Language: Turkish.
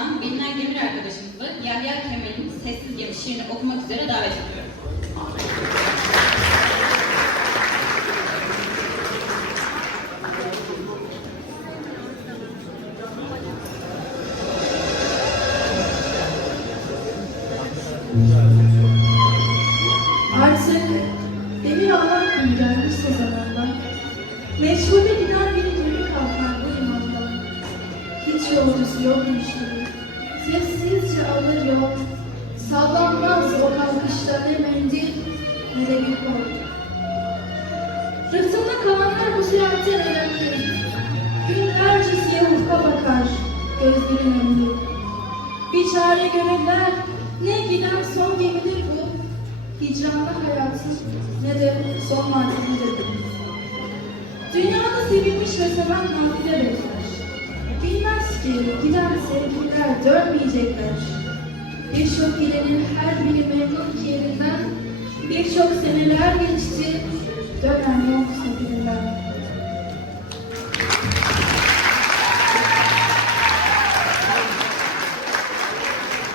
Kurumu'ndan Bilinen Demir arkadaşımızı Yahya Kemal'in Sessiz Gemi şiirini okumak üzere davet ediyorum. Artık demir olarak büyülenmiş o zamandan, meşhule gider bir gemi kalkan bu limandan, hiç yolcusu yokmuş gibi sessizce alır yol, sallanmaz o kalkışta ne mendil de bir kol. Rıhtımda kalanlar bu seyahatten önemli, günlerce siyah ufka bakar, gözleri nemli. Bir çare gönüller, ne giden son gemidir bu, hicranlı hayatın ne de son marifetidir. Dünyada sevilmiş ve seven bekler. Ki giden sevgililer dönmeyecekler. Birçok gidenin her biri memnun ki yerinden, birçok seneler seferinden.